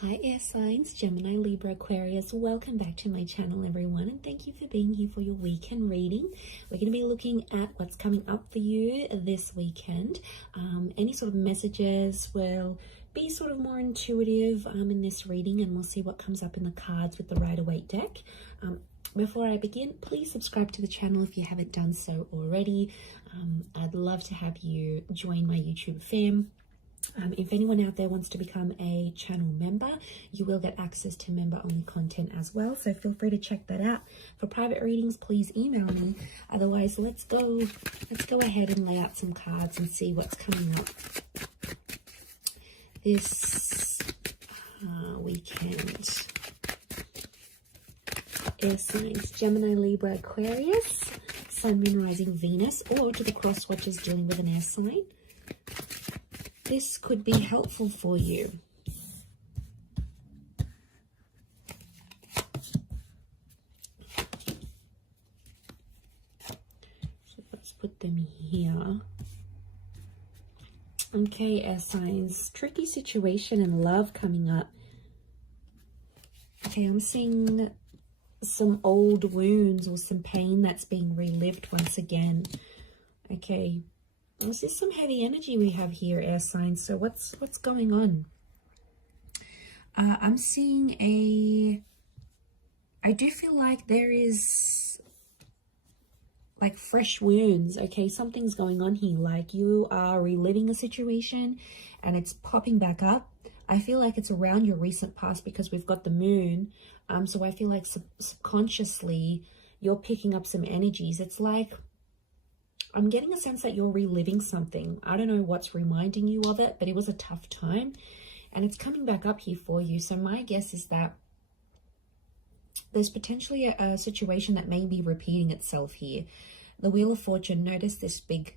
Hi air signs, Gemini, Libra, Aquarius. Welcome back to my channel, everyone, and thank you for being here for your weekend reading. We're going to be looking at what's coming up for you this weekend. Any sort of messages will be sort of more intuitive in this reading, and we'll see what comes up in the cards with the Rider-Waite deck. Before I begin, please subscribe to the channel if you haven't done so already. I'd love to have you join my YouTube fam. If anyone out there wants to become a channel member, you will get access to member-only content as well. So feel free to check that out. For private readings, please email me. Otherwise, let's go ahead and lay out some cards and see what's coming up this weekend. Air signs, Gemini, Libra, Aquarius, Sun, Moon, Rising, Venus, or to the cross watchers dealing with an air sign. This could be helpful for you. So let's put them here. Okay, air signs. Tricky situation in love coming up. Okay, I'm seeing some old wounds or some pain that's being relived once again. Okay. This is some heavy energy we have here, air signs. So what's going on? I'm seeing I do feel like there is like fresh wounds. Okay, something's going on here. Like you are reliving a situation and it's popping back up. I feel like it's around your recent past because we've got the moon. So I feel like subconsciously you're picking up some energies. It's like I'm getting a sense that you're reliving something. I don't know what's reminding you of it, but it was a tough time and it's coming back up here for you. So my guess is that there's potentially a situation that may be repeating itself here. The Wheel of Fortune, notice this big,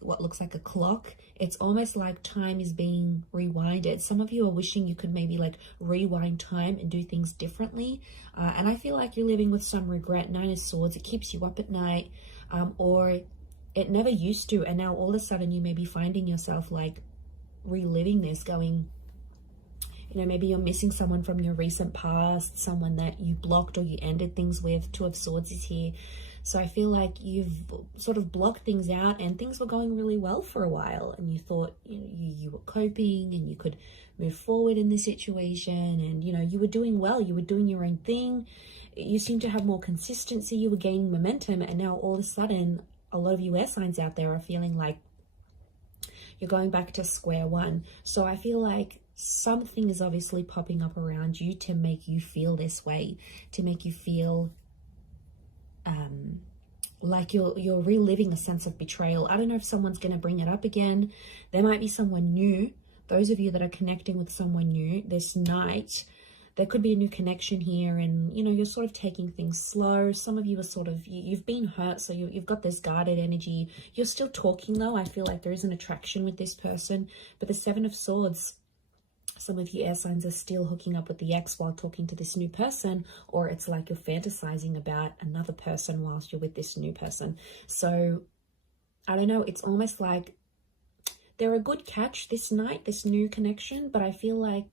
what looks like a clock. It's almost like time is being rewinded. Some of you are wishing you could maybe like rewind time and do things differently. And I feel like you're living with some regret. Nine of Swords, it keeps you up at night. Or it never used to, and now all of a sudden you may be finding yourself like reliving this, going, you know, maybe you're missing someone from your recent past, someone that you blocked or you ended things with. Two of Swords is here. So I feel like you've sort of blocked things out and things were going really well for a while and you thought, you know, you were coping and you could move forward in this situation and, you know, you were doing well, you were doing your own thing. You seem to have more consistency, you were gaining momentum, and now all of a sudden a lot of you air signs out there are feeling like you're going back to square one. So I feel like something is obviously popping up around you to make you feel this way, to make you feel like you're reliving a sense of betrayal. I don't know if someone's going to bring it up again. There might be someone new. Those of you that are connecting with someone new this night, there could be a new connection here and, you know, you're sort of taking things slow. Some of you are sort of, you've been hurt, so you've got this guarded energy. You're still talking though. I feel like there is an attraction with this person. But the Seven of Swords, some of you air signs are still hooking up with the ex while talking to this new person, or it's like you're fantasizing about another person whilst you're with this new person. So, I don't know, it's almost like they're a good catch this night, this new connection, but I feel like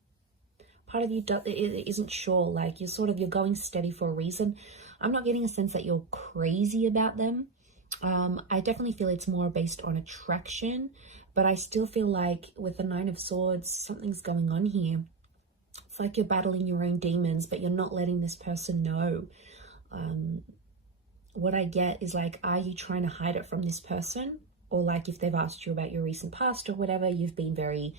part of you isn't sure, like you're going steady for a reason. I'm not getting a sense that you're crazy about them. I definitely feel it's more based on attraction, but I still feel like with the Nine of Swords, something's going on here. It's like you're battling your own demons, but you're not letting this person know. What I get is like, are you trying to hide it from this person? Or like if they've asked you about your recent past or whatever, you've been very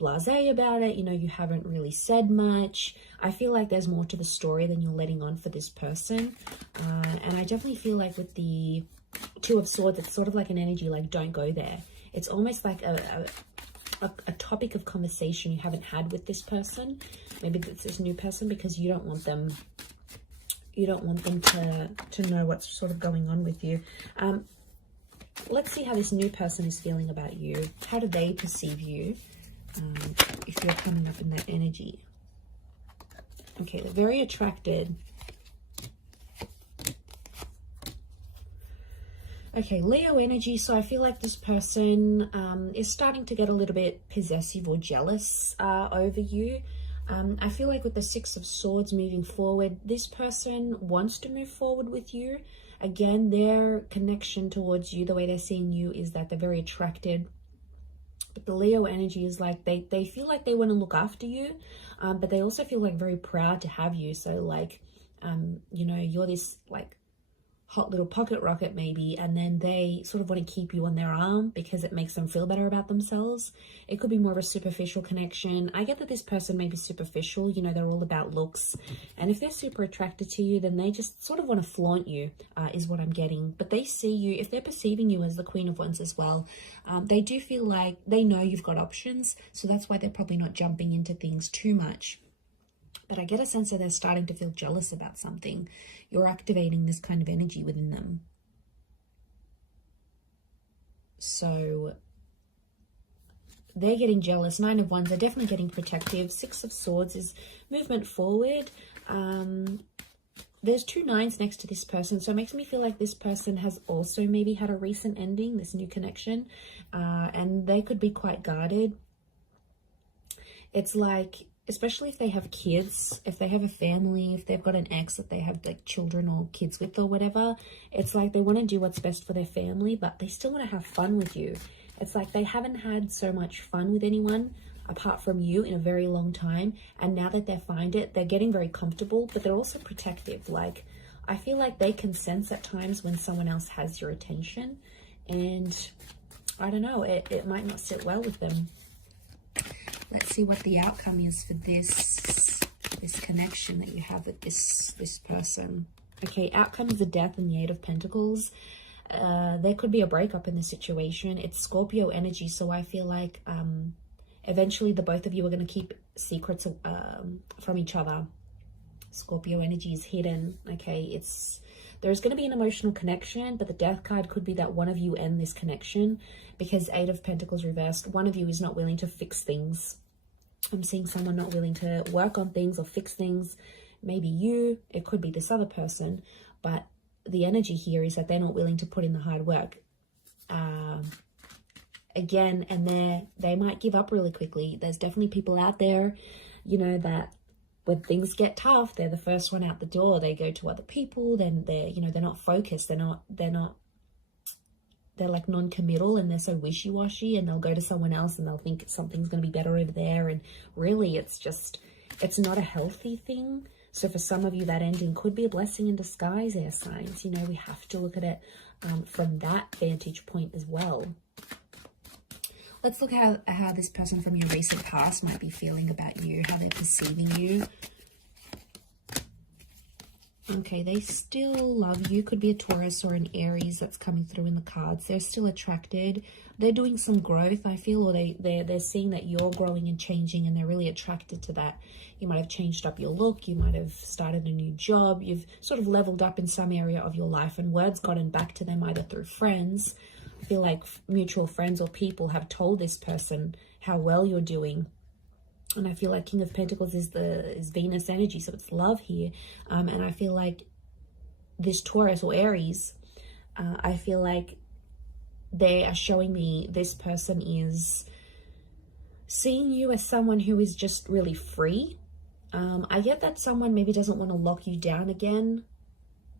blasé about it, you know, you haven't really said much. I feel like there's more to the story than you're letting on for this person. And I definitely feel like with the Two of Swords, it's sort of like an energy like, don't go there. It's almost like a topic of conversation you haven't had with this person. Maybe it's this new person because you don't want them to know what's sort of going on with you. Let's see how this new person is feeling about you. How do they perceive you? If you're coming up in that energy. Okay, they're very attracted. Okay, Leo energy. So I feel like this person is starting to get a little bit possessive or jealous over you. I feel like with the Six of Swords moving forward, this person wants to move forward with you. Again, their connection towards you, the way they're seeing you, is that they're very attracted. But the Leo energy is like they feel like they want to look after you, but they also feel like very proud to have you. So like, you know, you're this like hot little pocket rocket maybe, and then they sort of want to keep you on their arm because it makes them feel better about themselves. It could be more of a superficial connection. I get that this person may be superficial, you know, they're all about looks, and if they're super attracted to you, then they just sort of want to flaunt you, is what I'm getting. But they see you, if they're perceiving you as the Queen of Wands as well, they do feel like they know you've got options, so that's why they're probably not jumping into things too much. But I get a sense that they're starting to feel jealous about something. You're activating this kind of energy within them. So they're getting jealous. Nine of Wands, they're definitely getting protective. Six of Swords is movement forward. There's two nines next to this person, so it makes me feel like this person has also maybe had a recent ending, this new connection, and they could be quite guarded. It's like, especially if they have kids, if they have a family, if they've got an ex that they have like children or kids with or whatever, it's like they want to do what's best for their family, but they still want to have fun with you. It's like they haven't had so much fun with anyone apart from you in a very long time, and now that they find it, they're getting very comfortable, but they're also protective. Like, I feel like they can sense at times when someone else has your attention, and I don't know, it might not sit well with them. Let's see what the outcome is for this connection that you have with this person. Okay, outcome is the Death and the Eight of Pentacles. There could be a breakup in the situation. It's Scorpio energy, so I feel like eventually the both of you are going to keep secrets from each other. Scorpio energy is hidden. Okay, there's going to be an emotional connection, but the Death card could be that one of you end this connection, because Eight of Pentacles reversed, one of you is not willing to fix things. I'm seeing someone not willing to work on things or fix things. Maybe you, it could be this other person, but the energy here is that they're not willing to put in the hard work. Again, and they might give up really quickly. There's definitely people out there, you know, that when things get tough, they're the first one out the door. They go to other people, then they're not focused. They're like non-committal, and they're so wishy-washy, and they'll go to someone else and they'll think something's going to be better over there. And really it's not a healthy thing. So for some of you, that ending could be a blessing in disguise, air signs. You know, we have to look at it from that vantage point as well. Let's look at how this person from your recent past might be feeling about you, how they're perceiving you. Okay, they still love you. Could be a Taurus or an Aries that's coming through in the cards. They're still attracted. They're doing some growth, I feel, or they're seeing that you're growing and changing, and they're really attracted to that. You might have changed up your look. You might have started a new job. You've sort of leveled up in some area of your life, and word's gotten back to them either through friends. I feel like mutual friends or people have told this person how well you're doing. And I feel like King of Pentacles is Venus energy, so it's love here. And I feel like this Taurus or Aries, I feel like they are showing me this person is seeing you as someone who is just really free. I get that someone maybe doesn't want to lock you down again.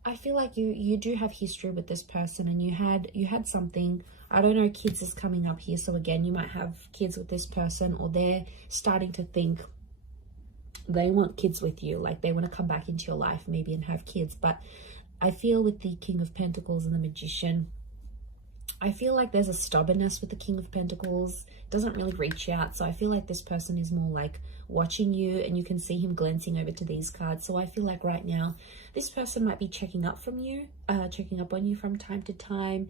I feel like you do have history with this person, and you had something. I don't know, kids is coming up here. So again, you might have kids with this person, or they're starting to think they want kids with you. Like they want to come back into your life maybe and have kids. But I feel with the King of Pentacles and the Magician, I feel like there's a stubbornness with the King of Pentacles. Doesn't really reach out. So I feel like this person is more like watching you, and you can see him glancing over to these cards. So I feel like right now this person might be checking up on you from time to time.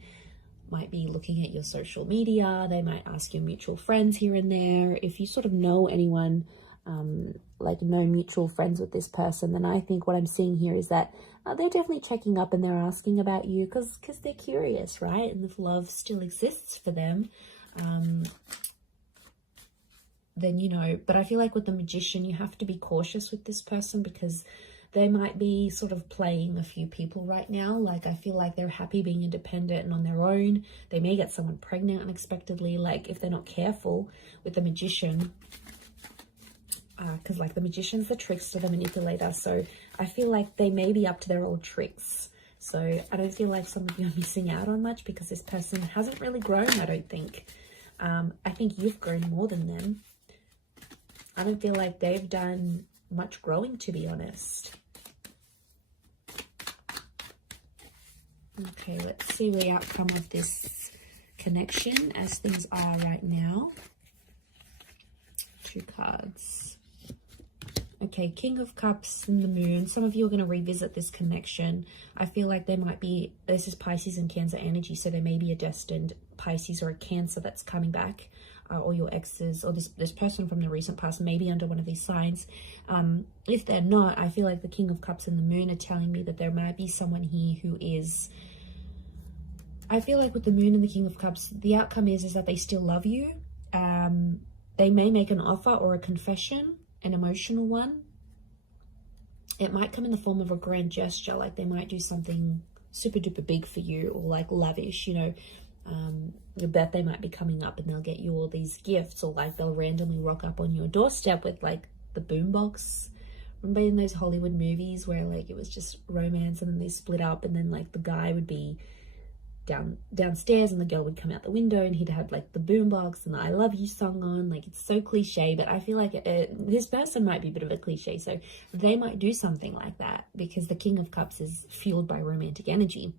Might be looking at your social media. They might ask your mutual friends here and there. If you sort of know anyone, like no mutual friends with this person, then I think what I'm seeing here is that they're definitely checking up, and they're asking about you because they're curious, right? And if love still exists for them, then, you know, but I feel like with the Magician, you have to be cautious with this person because they might be sort of playing a few people right now. Like, I feel like they're happy being independent and on their own. They may get someone pregnant unexpectedly, like if they're not careful with the Magician. because like the magician's the trickster, the manipulator. So I feel like they may be up to their old tricks. So I don't feel like some of you are missing out on much because this person hasn't really grown, I don't think. I think you've grown more than them. I don't feel like they've done much growing, to be honest. Okay, let's see the outcome of this connection as things are right now. 2 cards. Okay, King of Cups and the Moon. Some of you are going to revisit this connection. I feel like there might be, this is Pisces and Cancer energy, so there may be a destined Pisces or a Cancer that's coming back, or your exes, or this person from the recent past may be under one of these signs. If they're not, I feel like the King of Cups and the Moon are telling me that there might be someone here who is, I feel like with the Moon and the King of Cups, the outcome is that they still love you. They may make an offer or a confession, an emotional one. It might come in the form of a grand gesture, like they might do something super duper big for you, or like lavish, you know. Your birthday might be coming up and they'll get you all these gifts, or like they'll randomly rock up on your doorstep with like the boombox. Remember in those Hollywood movies where like it was just romance and then they split up, and then like the guy would be downstairs and the girl would come out the window and he'd have like the boombox and the I love you song on. Like, it's so cliche, but I feel like this person might be a bit of a cliche, so they might do something like that because the King of Cups is fueled by romantic energy.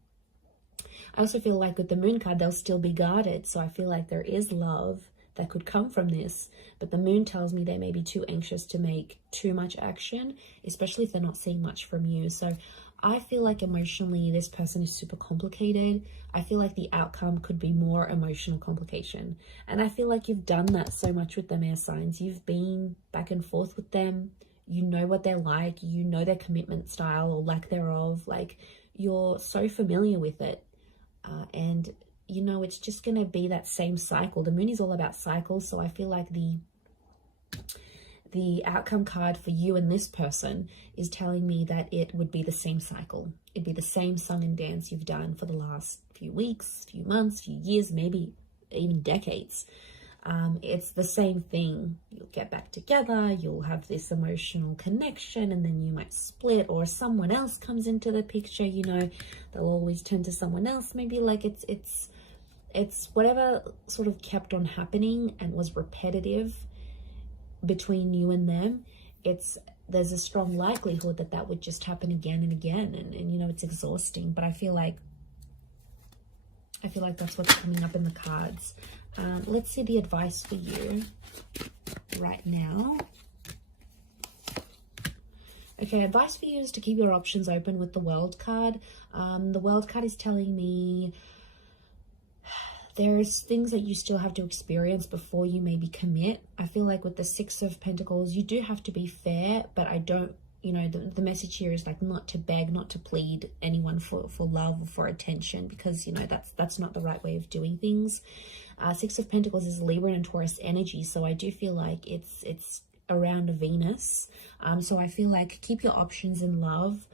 I also feel like with the Moon card, they'll still be guarded, so I feel like there is love that could come from this, but the Moon tells me they may be too anxious to make too much action, especially if they're not seeing much from you. So I feel like emotionally this person is super complicated. I feel like the outcome could be more emotional complication, and I feel like you've done that so much with them, air signs. You've been back and forth with them. You know what they're like, you know their commitment style or lack thereof. Like, you're so familiar with it, and you know it's just going to be that same cycle. The Moon is all about cycles, so I feel like the outcome card for you and this person is telling me that it would be the same cycle. It'd be the same song and dance you've done for the last few weeks, few months, few years, maybe even decades. It's the same thing. You'll get back together, you'll have this emotional connection, and then you might split, or someone else comes into the picture. You know, they'll always turn to someone else. Maybe like it's whatever sort of kept on happening and was repetitive between you and them. There's a strong likelihood that that would just happen again and again, and you know, it's exhausting. But I feel like that's what's coming up in the cards. Let's see the advice for you right now. Okay, advice for you is to keep your options open with the World card. The World card is telling me there's things that you still have to experience before you maybe commit. I feel like with the Six of Pentacles, you do have to be fair, but I don't, you know, the message here is like not to beg, not to plead anyone for love or for attention, because, you know, that's not the right way of doing things. Six of Pentacles is Libra and Taurus energy, so I do feel like it's around Venus. So I feel like keep your options in love.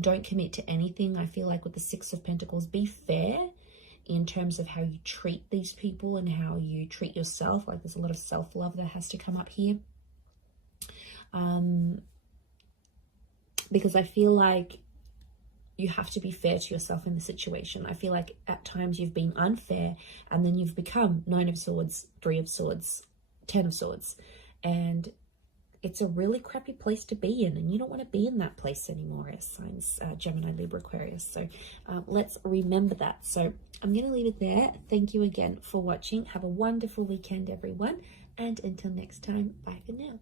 Don't commit to anything. I feel like with the Six of Pentacles, be fair in terms of how you treat these people and how you treat yourself. Like, there's a lot of self-love that has to come up here. Because I feel like you have to be fair to yourself in the situation. I feel like at times you've been unfair, and then you've become Nine of Swords, Three of Swords, Ten of Swords, and it's a really crappy place to be in, and you don't want to be in that place anymore, as signs Gemini, Libra, Aquarius. So let's remember that. So I'm going to leave it there. Thank you again for watching. Have a wonderful weekend, everyone, and until next time, bye for now.